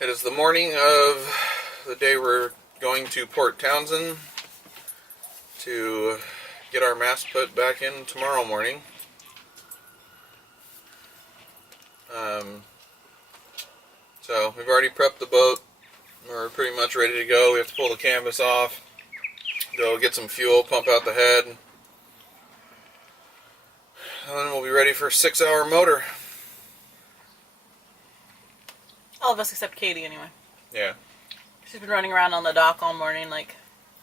It is the morning of the day we're going to Port Townsend to get our mast put back in tomorrow morning. So we've already prepped the boat. We're pretty much ready to go. We have to pull the canvas off, go get some fuel, pump out the head, and then we'll be ready for a 6-hour motor. All of us except Katie, anyway. Yeah. She's been running around on the dock all morning, like,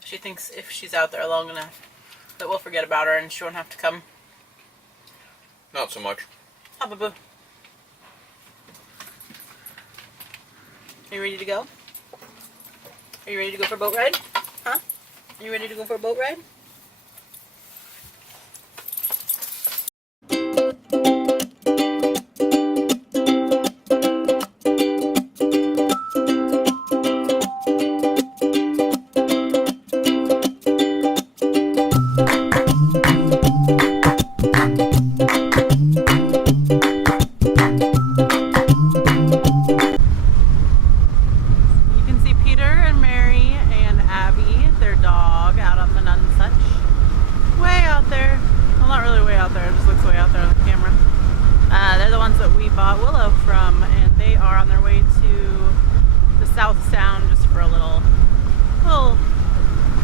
she thinks if she's out there long enough that we'll forget about her and she won't have to come. Not so much. Hi, boo-boo. Are you ready to go? Are you ready to go for a boat ride? Huh? Are you ready to go for a boat ride?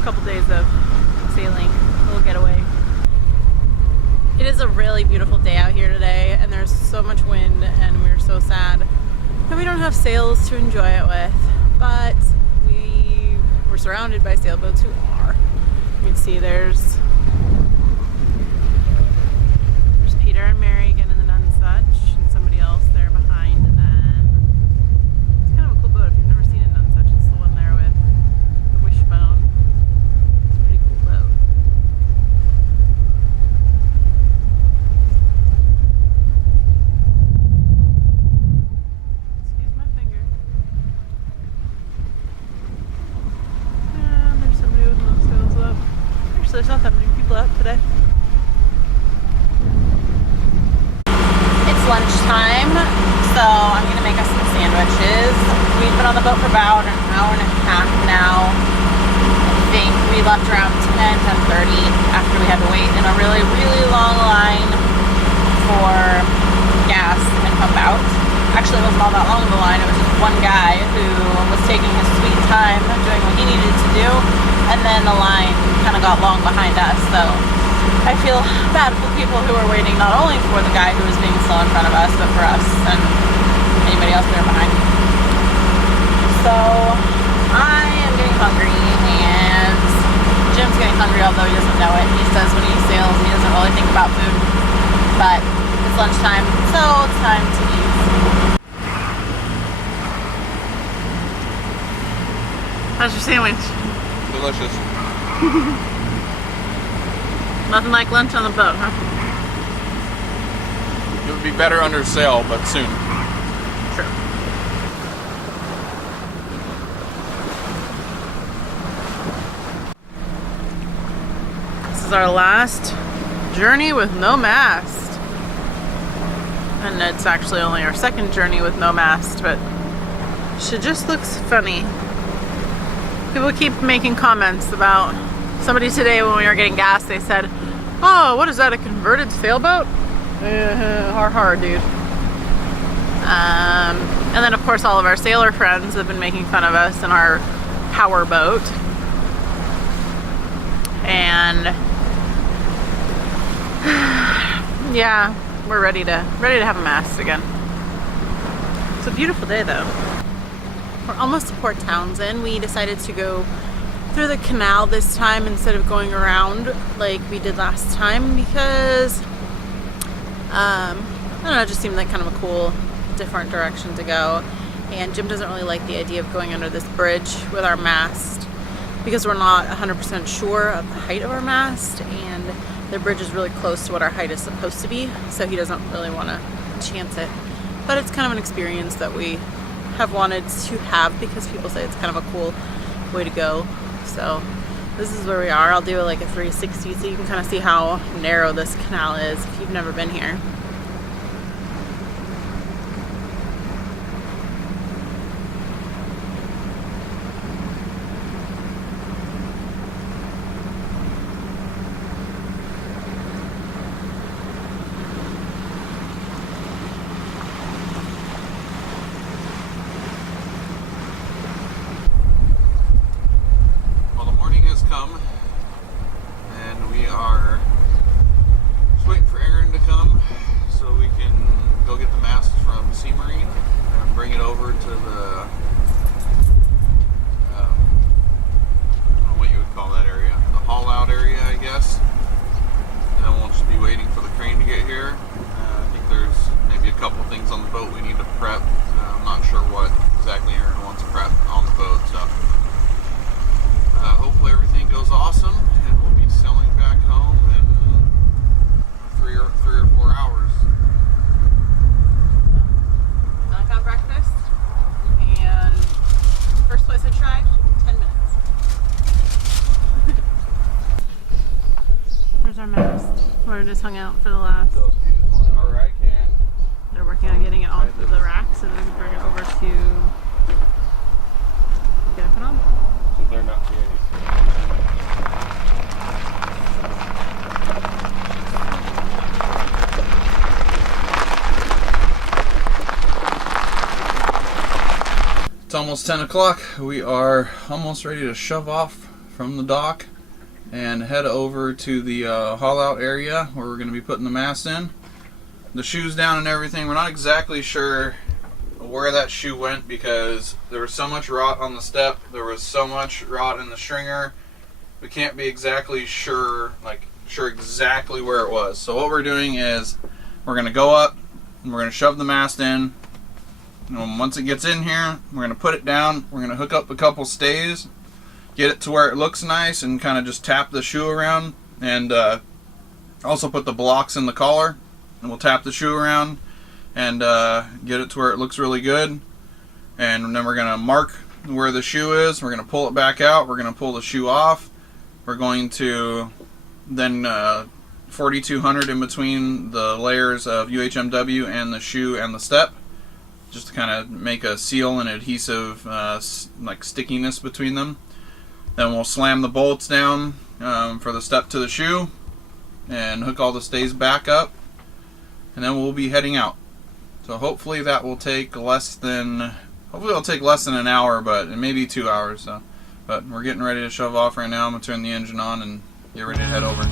Couple days of sailing, a little getaway. It is a really beautiful day out here today, and there's so much wind, and we're so sad that we don't have sails to enjoy it with. But we're surrounded by sailboats who are. You can see there's Peter and Mary again in the Nunsuch, and somebody else there behind them. It's kind of a cool boat. If you've never seen a Nunsuch, it's the one there with the wishbone. There's not that many people out today. It's lunchtime, so I'm gonna make us some sandwiches. We've been on the boat for about an hour and a half now. I think we left around 10:30 after we had to wait in a really, really long line for gas and pump out. Actually, it wasn't all that long of a line. It was just one guy who was taking his sweet time doing what he needed to do, and then the line kind of got long behind us. So I feel bad for people who are waiting, not only for the guy who was being slow in front of us, but for us and anybody else there behind. So I am getting hungry, and Jim's getting hungry, although he doesn't know it. He says when he sails he doesn't really think about food, but it's lunchtime, so it's time to eat. How's your sandwich? Delicious. Nothing like lunch on the boat, huh? It would be better under sail, but soon. True. This is our last journey with no mast. And it's actually only our second journey with no mast, but she just looks funny. People keep making comments about somebody today when we were getting gas. They said, "Oh, what is that? A converted sailboat?" Har, dude. And then, of course, all of our sailor friends have been making fun of us in our power boat. And yeah, we're ready to have a mast again. It's a beautiful day, though. We're almost to Port Townsend. We decided to go through the canal this time instead of going around like we did last time because I don't know, it just seemed like kind of a cool different direction to go. And Jim doesn't really like the idea of going under this bridge with our mast because we're not 100% sure of the height of our mast, and the bridge is really close to what our height is supposed to be, so he doesn't really want to chance it. But it's kind of an experience that we have wanted to have because people say it's kind of a cool way to go. So this is where we are. I'll do like a 360 so you can kind of see how narrow this canal is if you've never been here. over to the, I don't know what you would call that area, the haul out area, I guess. And then we'll just be waiting for the crane to get here. I think there's maybe a couple things on the boat we need to prep. I'm not sure what exactly Aaron wants to prep on the boat, so hopefully everything goes awesome, and we'll be sailing back home in 3 or 4 hours. Knock on breakfast, and first place I tried, 10 minutes. There's our mast. We're just hung out for the last. So if you just want to, or I can. They're working on getting it onto the rack so that we can bring it over to get it put on. So they're not the It's almost 10 o'clock. We are almost ready to shove off from the dock and head over to the haul out area where we're going to be putting the mast in. The shoe's down and everything. We're not exactly sure where that shoe went because there was so much rot on the step. There was so much rot in the stringer. We can't be exactly sure exactly where it was. So what we're doing is we're going to go up and we're going to shove the mast in. And once it gets in here, we're going to put it down. We're going to hook up a couple stays, get it to where it looks nice, and kind of just tap the shoe around. And also put the blocks in the collar, and we'll tap the shoe around and get it to where it looks really good. And then we're going to mark where the shoe is. We're going to pull it back out. We're going to pull the shoe off. We're going to then 4200 in between the layers of UHMW and the shoe and the step, just to kind of make a seal and adhesive like stickiness between them. Then we'll slam the bolts down for the step to the shoe and hook all the stays back up, and then we'll be heading out. So hopefully that will take less than an hour, but maybe 2 hours. So, but we're getting ready to shove off right now. I'm gonna turn the engine on and get ready to head over.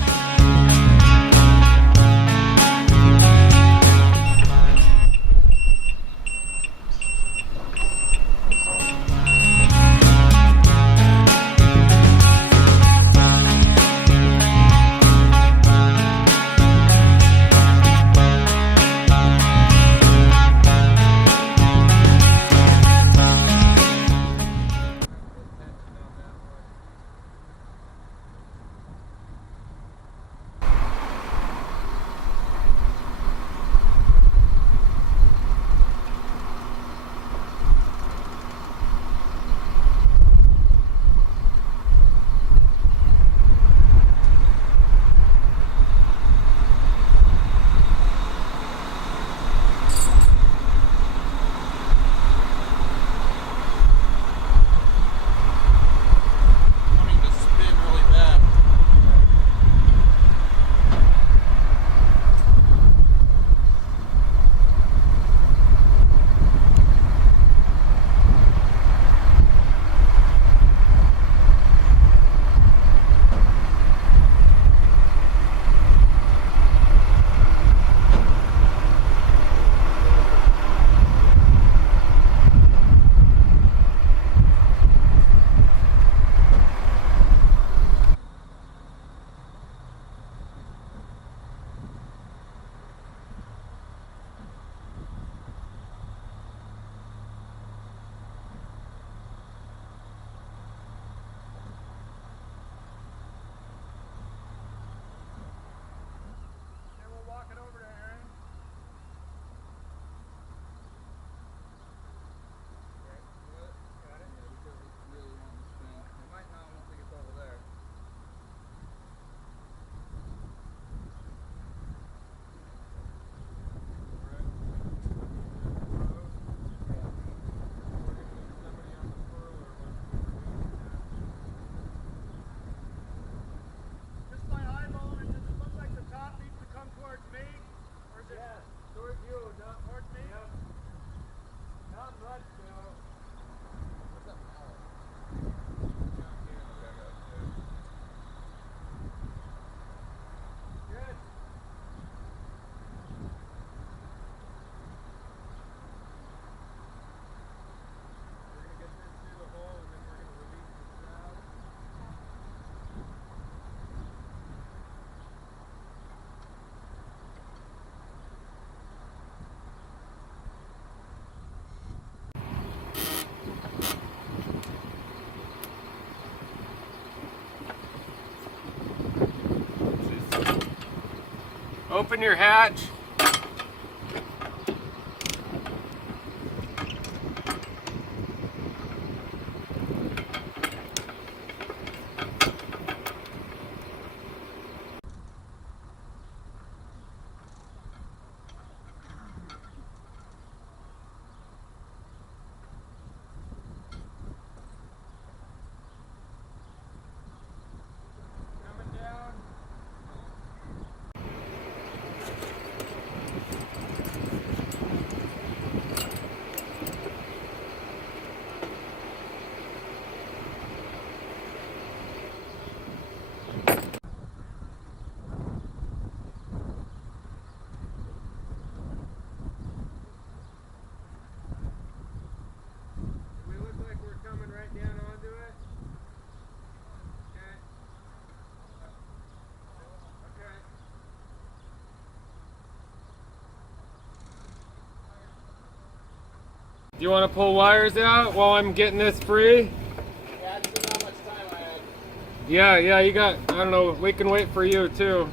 Open your hatch. Do you want to pull wires out while I'm getting this free? Yeah, I don't know how much time I had. Yeah, you got, I don't know, we can wait for you too.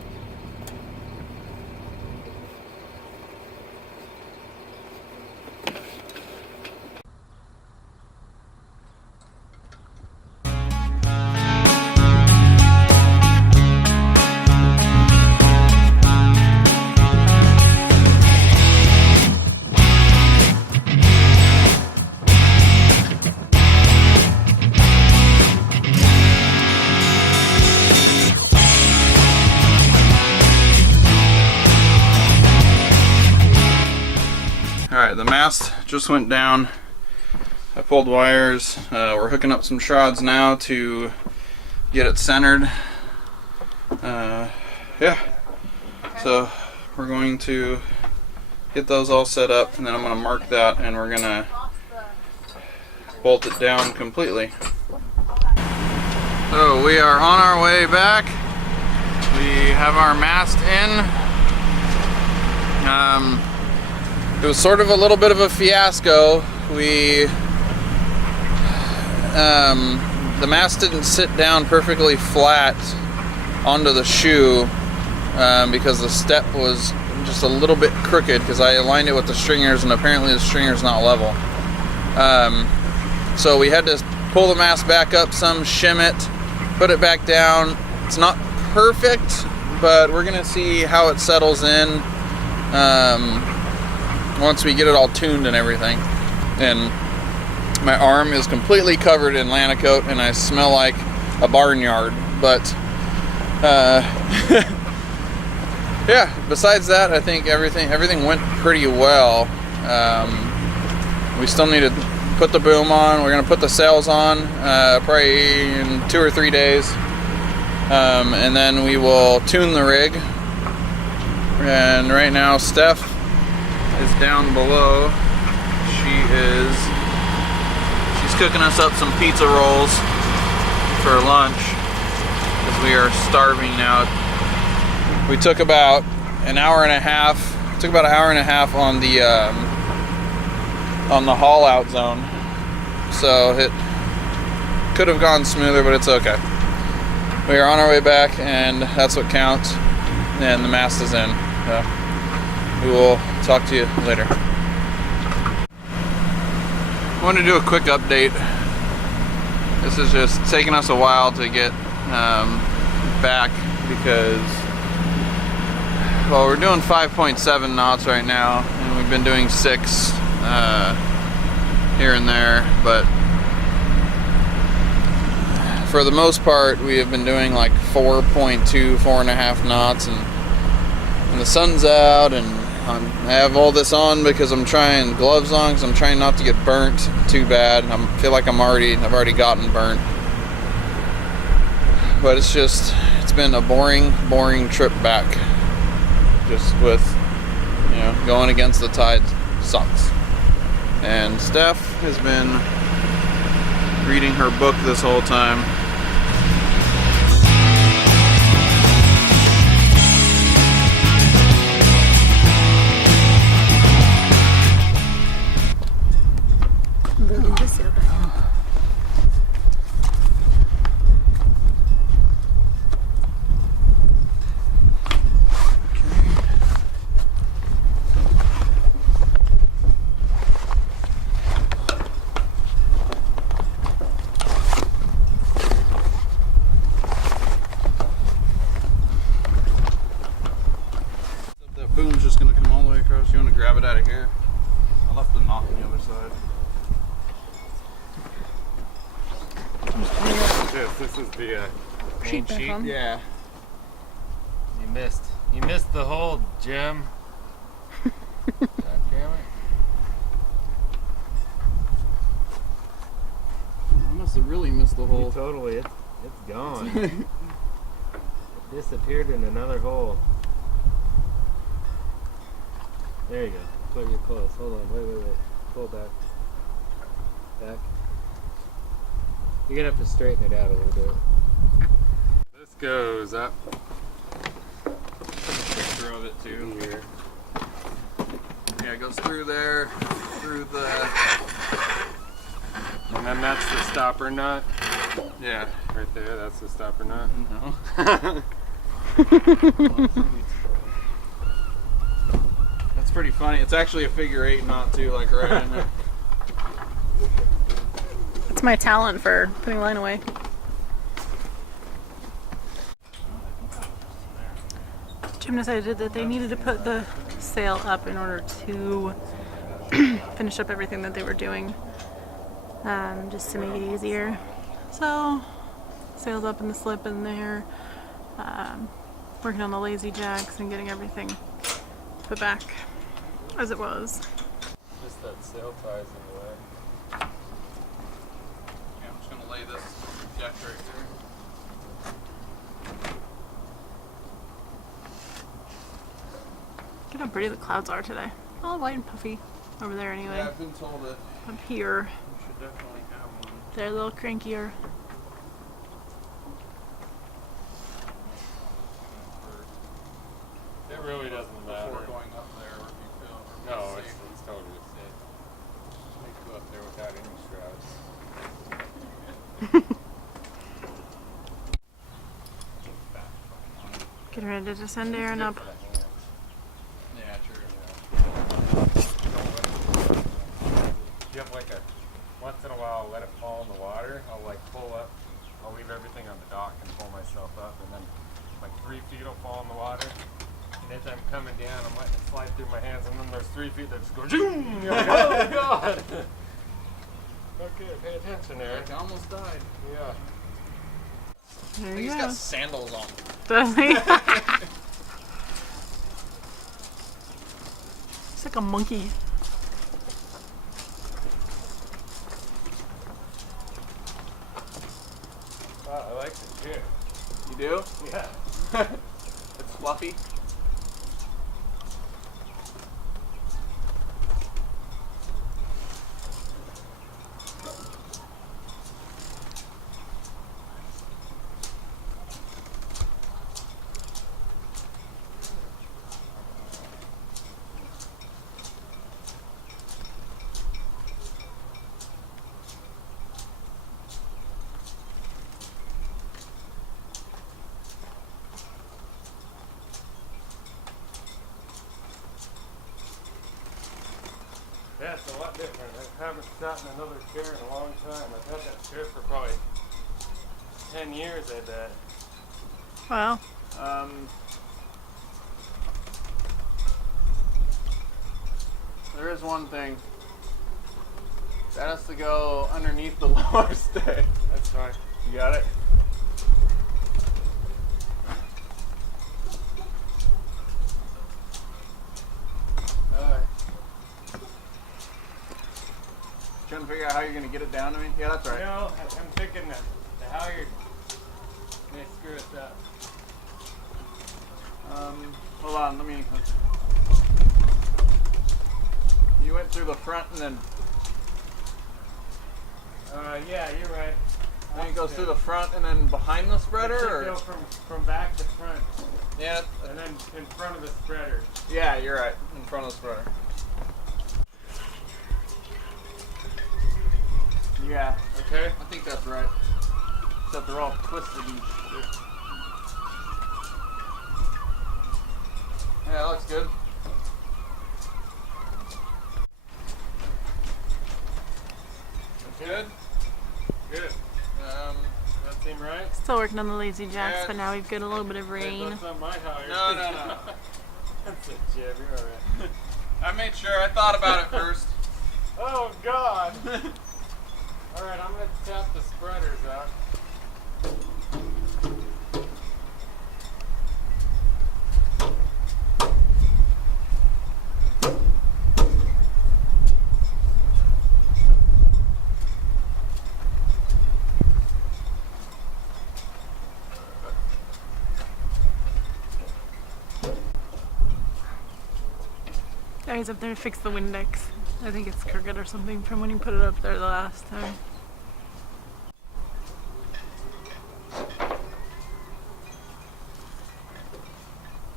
Alright, the mast just went down. I pulled wires. We're hooking up some shrods now to get it centered. Yeah. So we're going to get those all set up, and then I'm going to mark that, and we're going to bolt it down completely. So we are on our way back. We have our mast in. It was sort of a little bit of a fiasco. The mast didn't sit down perfectly flat onto the shoe because the step was just a little bit crooked because I aligned it with the stringers, and apparently the stringer's not level. So we had to pull the mast back up some, shim it, put it back down. It's not perfect, but we're gonna see how it settles in once we get it all tuned and everything. And my arm is completely covered in Lanacoat, and I smell like a barnyard. But yeah, besides that, I think everything went pretty well. We still need to put the boom on. We're gonna put the sails on probably in 2 or 3 days, and then we will tune the rig. And right now Steph is down below. She's cooking us up some pizza rolls for lunch because we are starving now. We took about an hour and a half. Took about an hour and a half on the haul out zone, so it could have gone smoother, but it's okay. We are on our way back, and that's what counts. And the mast is in. So we will talk to you later. I want to do a quick update. This is just taking us a while to get back because, well, we're doing 5.7 knots right now, and we've been doing 6 here and there, but for the most part we have been doing like 4.2, 4.5 knots, and the sun's out, and I have all this on because I'm trying gloves on because I'm trying not to get burnt too bad. I feel like I've already gotten burnt, but it's been a boring trip back, just with, you know, going against the tide sucks. And Steph has been reading her book this whole time. This is the main Sheet back sheet. on. Yeah. You missed the hole, Jim. God damn it. I must have really missed the hole. It's gone. It disappeared in another hole. There you go. Put your close. Hold on. Wait. Pull back. Back. You're gonna have to straighten it out a little bit. This goes up Picture of it too. here. Yeah, it goes through there, through the. And then that's the stopper nut. Yeah. Right there, that's the stopper nut. No. That's pretty funny. It's actually a figure 8 knot too, like right in it. It's my talent for putting line away. Jim decided that they needed to put the sail up in order to finish up everything that they were doing, just to make it easier. So, sails up in the slip in there, working on the lazy jacks and getting everything put back as it was. Just that sail ties in the way. Yeah, I'm just gonna lay this jack right here. Look at how pretty the clouds are today. All white and puffy over there anyway. Yeah, I've been told that Up here, we should definitely have one. they're a little crankier. It really doesn't matter. Before going up there, if you feel. No, it's totally safe. They go up there without any straps. Getting ready to just send Aaron up. Yeah, true. You have like a, once in a while I'll let it fall in the water. I'll like pull up, I'll leave everything on the dock and pull myself up, and then like 3 feet will fall in the water. And as I'm coming down, I'm letting it slide through my hands, and then there's 3 feet that just go zoom! You're like, oh god! Okay, pay attention, Eric. I almost died. Yeah. There I think you he's go. got sandals on. Does he? It's like a monkey. Wow, I like the chair. You do? Yeah. It's fluffy. Yeah, it's a lot different. I haven't sat in another chair in a long time. I've had that chair for probably 10 years, I bet. Wow. There is one thing. That has to go underneath the lower stay. That's fine. You got it? Trying to figure out how you're gonna get it down to me? Yeah, that's You right. know, I'm thinking that the halyard may screw us up. Hold on, let me. You went through the front and then Yeah, you're right. it goes through the front and then behind the spreader, It should or go from back to front, yeah, and then in front of the spreader. yeah, you're right, in front of the spreader. Yeah, Okay. I think that's right. Except they're all twisted and shit. Yeah, that looks good. Good. Good. Um, Does that seem right? Still working on the lazy jacks, Yeah, but now we've got a little bit of Wait, rain. that's not my halyard. no, no, no. That's it, Jeb. You're alright. I made sure. I thought about it first. Oh God! Alright, I'm gonna Let's tap the spreaders up. Guys up there to fix the Windex. I think it's crooked or something from when you put it up there the last time.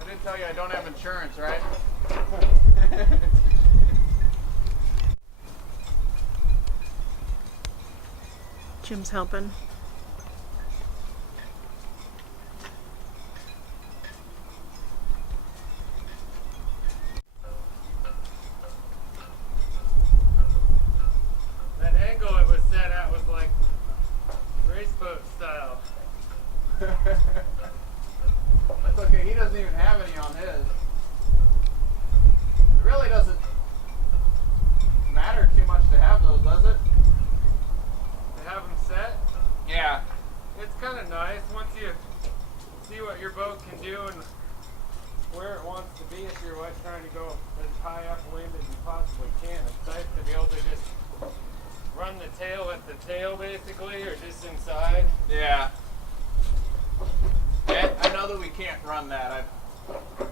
I didn't tell you I don't have insurance, right? Jim's helping. That angle it was set at was like race boat style. That's okay, he doesn't even have any on his. It really doesn't matter too much to have those, does it? To have them set, Yeah. it's kind of nice once you see what your boat can do and where it wants to be. If you're trying to go as high upwind as you possibly can, it's nice to be able to just run the tail at the tail basically, or just inside. Yeah. Yeah, I know that we can't run that.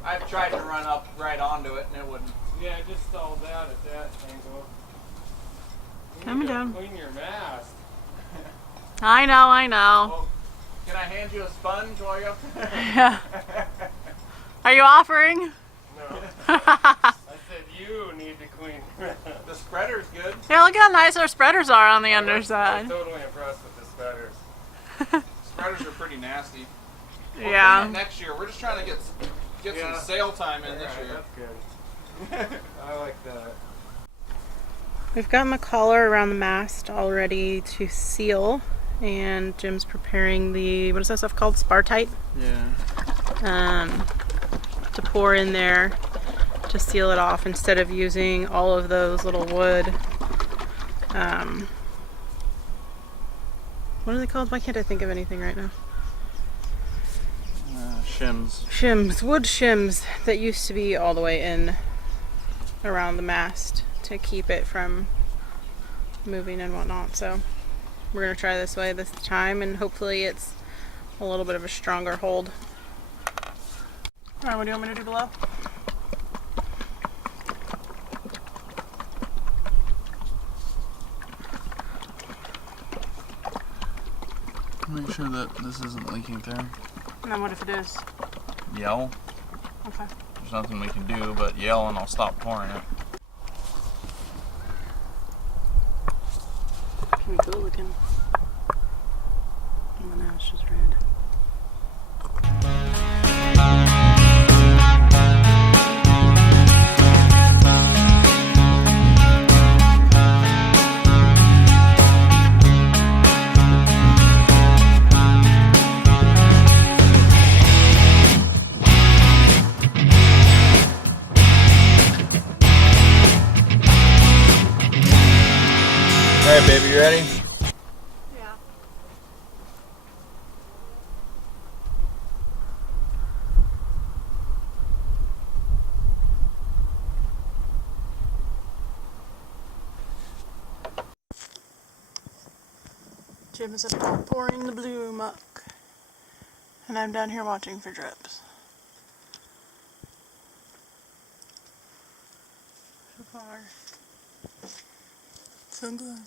I've tried to run up right onto it and it wouldn't. Yeah, it just stalls out at that angle. You Coming need to down. Clean your mast. I know, I know. Well, can I hand you a sponge while you're up there? Yeah. Are you offering? No. I said you need to clean your mast. The spreader's good. Yeah, look how nice our spreaders are on the I'm underside. totally impressed with the spreaders. Spreaders are pretty nasty. We'll Yeah. clean it next year. We're just trying to get Yeah. some sail time in this Alright, year. that's good. I like that. We've got the collar around the mast all ready to seal, and Jim's preparing the, what is that stuff called? Spartite? Yeah. To pour in there to seal it off instead of using all of those little wood. What are they called? Why can't I think of anything right now? Shims. Shims, wood shims that used to be all the way in around the mast to keep it from moving and whatnot. So we're gonna try this way this time, and hopefully it's a little bit of a stronger hold. All right, what do you want me to do below? Make sure that this isn't leaking through. And then what if it is? Yell. Okay. There's nothing we can do but yell and I'll stop pouring it. Can we go looking? Oh, now it's just red. Alright, baby, you ready? Yeah. Jim is up there pouring the blue muck, and I'm down here watching for drips. So far, so good.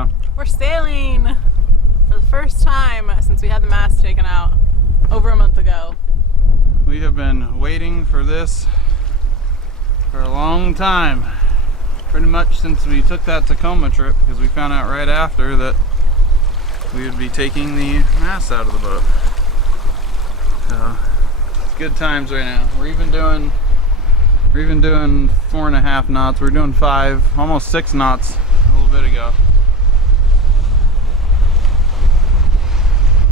Yeah. We're sailing for the first time since we had the mast taken out over a month ago. We have been waiting for this for a long time. Pretty much since we took that Tacoma trip, because we found out right after that we would be taking the mast out of the boat. So it's good times right now. We're even doing 4.5 knots. We're doing 5, almost 6 knots a little bit ago.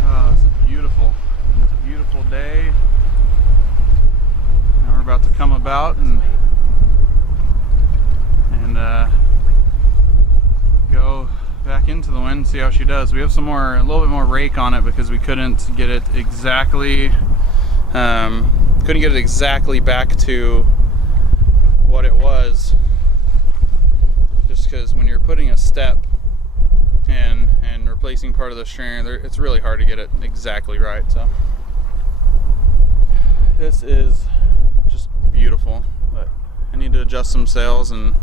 Oh, it's beautiful. It's a beautiful day. And we're about to come about and go back into the wind, see how she does. We have a little bit more rake on it because we couldn't get it exactly back to what it was, just because when you're putting a step in and replacing part of the string, it's really hard to get it exactly right. So this is just beautiful, but I need to adjust some sails and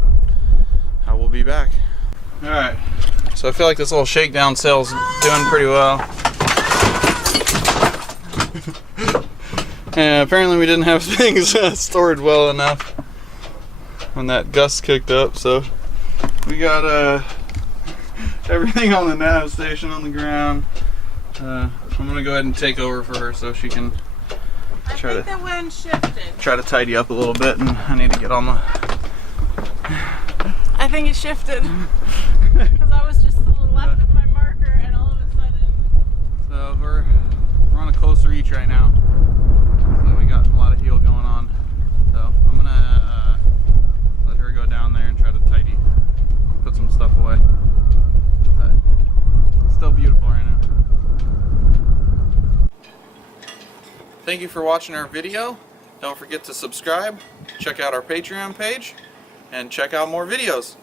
I will be back. Alright, so I feel like this little shakedown sail's doing pretty well. And apparently we didn't have things stored well enough when that gust kicked up, so we got everything on the nav station on the ground. I'm gonna go ahead and take over for her so she can try the wind shifted. to tidy up a little bit, and I need to get on the... I think it shifted because I was just to the left of my marker, and all of a sudden. So we're on a close reach right now. So we got a lot of heel going on. So I'm gonna let her go down there and try to put some stuff away. But it's still beautiful right now. Thank you for watching our video. Don't forget to subscribe, check out our Patreon page, and check out more videos.